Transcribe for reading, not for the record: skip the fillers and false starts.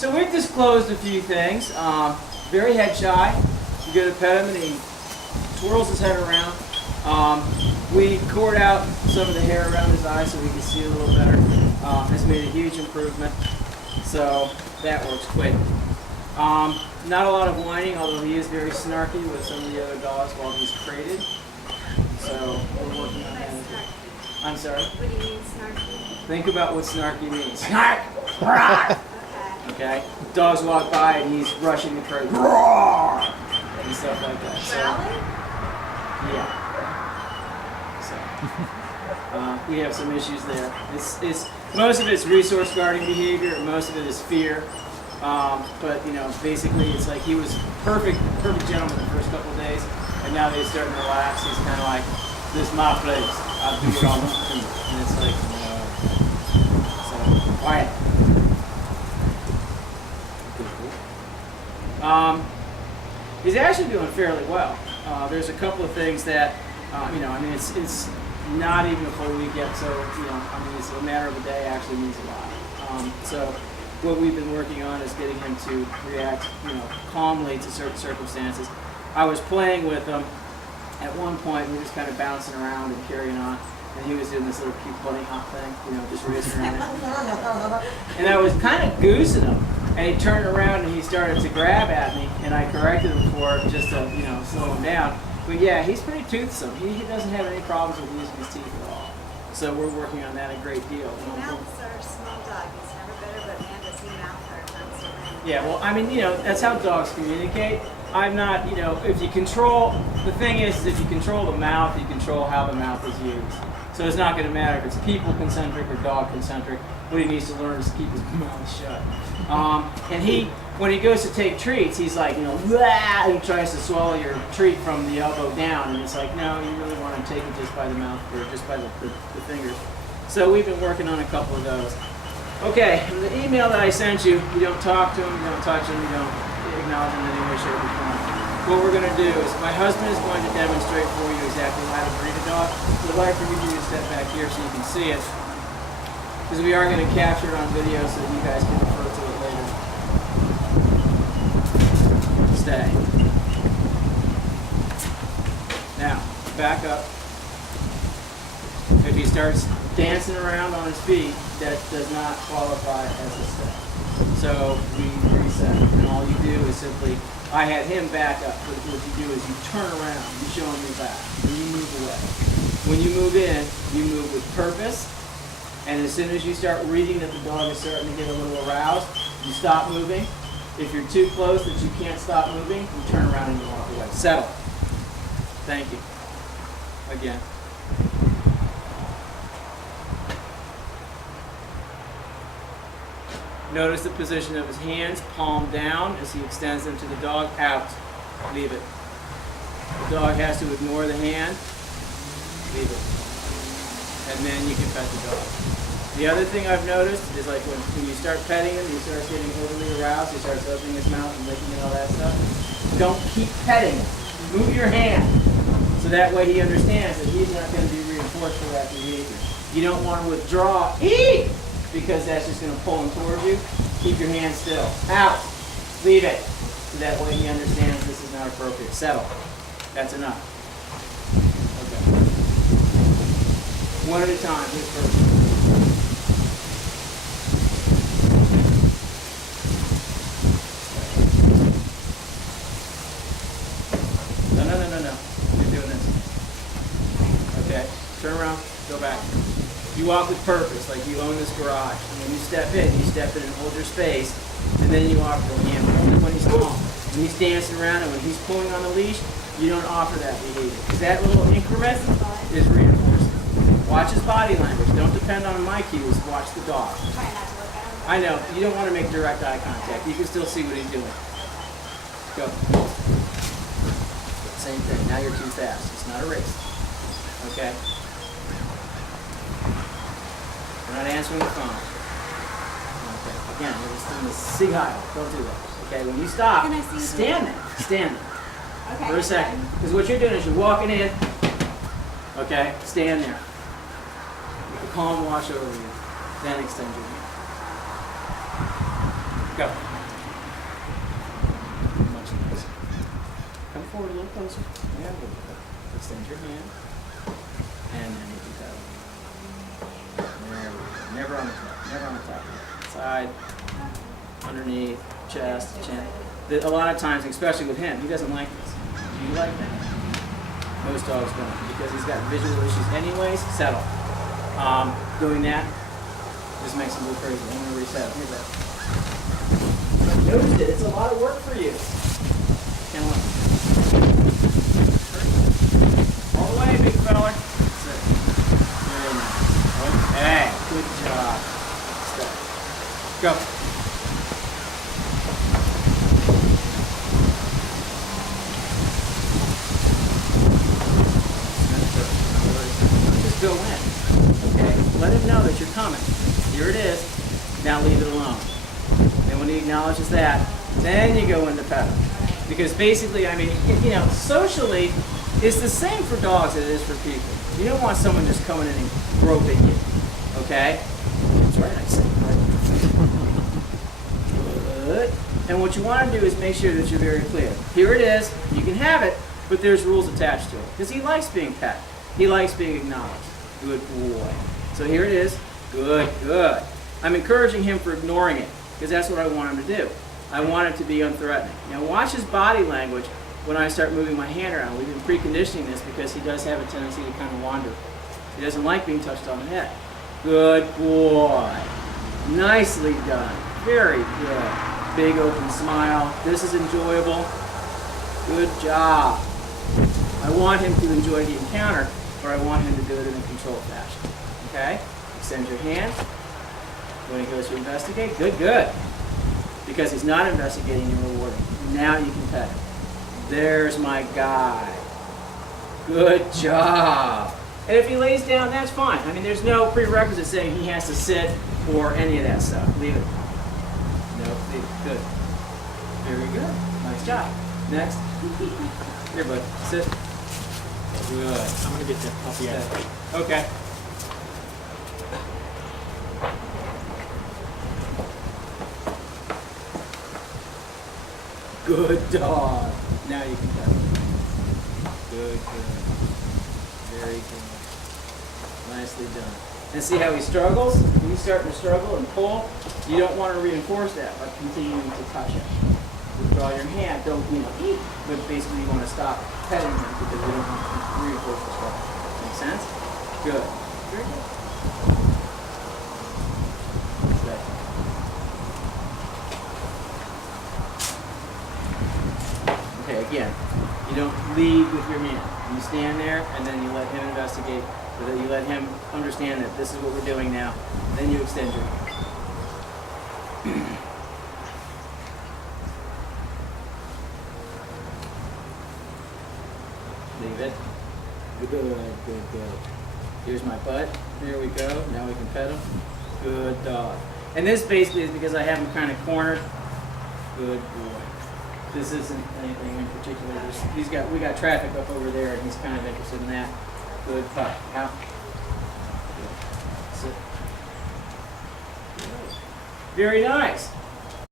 So we've disclosed a few things. Very head shy. You go to pet him and he twirls his head around. We cored out some of the hair around his eyes so we can see a little better. Has made a huge improvement. So that works quick. Not a lot of whining, although he is very snarky with some of the other dogs while he's crated. So we're working on that. I'm sorry? What do you mean snarky? Think about what snarky means. Snark! Roar! Okay? Dogs walk by and he's rushing the crate. Roar! And stuff like that. So, yeah. So, we have some issues there. It's most of it's resource guarding behavior, most of it is fear. But you know, basically it's like he was perfect gentleman the first couple of days, and now that he's starting to relax, he's kind of like, this is my place. I'll do what I want to do. And it's like, so, quiet. He's actually doing fairly well. There's a couple of things that, you know, I mean, it's not even a full week yet, so, you know, I mean, it's a matter of a day actually means a lot. So what we've been working on is getting him to react, you know, calmly to certain circumstances. I was playing with him at one point. We were just kind of bouncing around and carrying on, and he was doing this little cute bunny hop thing, you know, just racing around. And I was kind of goosing him, and he turned around and he started to grab at me, and I corrected him for it just to, you know, slow him down. But yeah, he's pretty toothsome. He doesn't have any problems with using his teeth at all. So we're working on that a great deal. Mouths are a small dog. He's never better, but man, does he mouth hurt. Yeah, well, I mean, you know, that's how dogs communicate. I'm not, you know, if you control, the thing is if you control the mouth, you control how the mouth is used. So it's not going to matter if it's people-concentric or dog-concentric. What he needs to learn is to keep his mouth shut. And when he goes to take treats, he's like, you know, "Wah!" He tries to swallow your treat from the elbow down, and it's like, no, you really want to take it just by the mouth or just by the fingers. So we've been working on a couple of those. Okay, the email that I sent you, you don't talk to him, you don't touch him, you don't acknowledge him in any way, shape, or form. What we're going to do is, my husband is going to demonstrate for you exactly how to breed a dog. So I'd like for you to step back here so you can see it, because we are going to capture it on video so that you guys can refer to it later. Stay. Now, back up. If he starts dancing around on his feet, that does not qualify as a step. So we reset, and all you do is simply, I had him back up, but what you do is you turn around, you show him your back, and you move away. When you move in, you move with purpose, and as soon as you start reading that the dog is starting to get a little aroused, you stop moving. If you're too close that you can't stop moving, you turn around and you walk away. Settle. Thank you. Again. Notice the position of his hands, palm down as he extends them to the dog. Out. Leave it. The dog has to ignore the hand. Leave it. And then you can pet the dog. The other thing I've noticed is like when you start petting him, he starts getting overly aroused, he starts opening his mouth and licking and all that stuff. Don't keep petting him. Move your hand. So that way he understands that he's not going to be reinforced for that behavior. You don't want to withdraw. Eat! Because that's just going to pull him towards you. Keep your hand still. Out. Leave it. So that way he understands this is not appropriate. Settle. That's enough. Okay. One at a time. Who's first? No. You're doing this. Okay. Turn around. Go back. You walk with purpose, like you own this garage. And when you step in and hold your space, and then you offer the hand only when he's calm. When he's dancing around and when he's pulling on the leash, you don't offer that behavior. Because that little increment is reinforcing. Watch his body language. Don't depend on my cues. Watch the dog. Try not to look at him. I know. You don't want to make direct eye contact. You can still see what he's doing. Go. Same thing. Now you're too fast. It's not a race. Okay? We're not answering the phone. Okay. Again, you're just in the sig heil. Don't do that. Okay, when you stop, Can I see you stand there. Stand there. Okay. For a second. Because what you're doing is you're walking in. Okay, stand there. Let the calm wash over you. Then extend your hand. Go. Much nicer. Come forward a little closer. Yeah, a little bit. Extend your hand. And then you can pedal. There we go. Never on the top. Never on the top. Side. Underneath. Chest. Chin. A lot of times, especially with him, he doesn't like this. Do you like that? Most dogs don't, because he's got visual issues anyways. Settle. Doing that just makes him go crazy. I'm going to reset him. Here's that. Noticed it. It's a lot of work for you. Can't let. All the way, big fella. That's it. Very nice. Okay. Good job. Step. Go. Just go in. Okay? Let him know that you're coming. Here it is. Now leave it alone. And when he acknowledges that, then you go into pedal. Because basically, I mean, you know, socially, it's the same for dogs as it is for people. You don't want someone just coming in and groping you. Okay? That's right, I said. Good. And what you want to do is make sure that you're very clear. Here it is. You can have it, but there's rules attached to it. Because he likes being pet. He likes being acknowledged. Good boy. So here it is. Good, good. I'm encouraging him for ignoring it, because that's what I want him to do. I want it to be unthreatening. Now watch his body language when I start moving my hand around. We've been preconditioning this because he does have a tendency to kind of wander. He doesn't like being touched on the head. Good boy. Nicely done. Very good. Big open smile. This is enjoyable. Good job. I want him to enjoy the encounter, or I want him to do it in a controlled fashion. Okay? Extend your hand. When he goes to investigate, good, good. Because he's not investigating, you're rewarding. Now you can pet him. There's my guy. Good job. And if he lays down, that's fine. I mean, there's no prerequisite saying he has to sit or any of that stuff. Leave it. No, leave it. Good. Very good. Nice job. Next. Here, bud. Sit. Good. I'm gonna get that puppy out. Okay. Good dog. Now you can pet him. Good, good. Very good. Nicely done. And see how he struggles? When he's starting to struggle and pull, you don't want to reinforce that by continuing to touch him. Withdraw your hand, don't, you know, eat, but basically you want to stop petting him because you don't want to reinforce the struggle. Make sense? Good. Very good. Good. Okay, again, you don't lead with your hand. You stand there and then you let him investigate, so that you let him understand that this is what we're doing now. Then you extend your hand. Leave it. Good, good, good. Here's my butt. There we go. Now we can pet him. Good dog. And this basically is because I have him kind of cornered. Good boy. This isn't anything in particular. We got traffic up over there, and he's kind of interested in that. Good pup. Out. Good. Sit. Good. Very nice.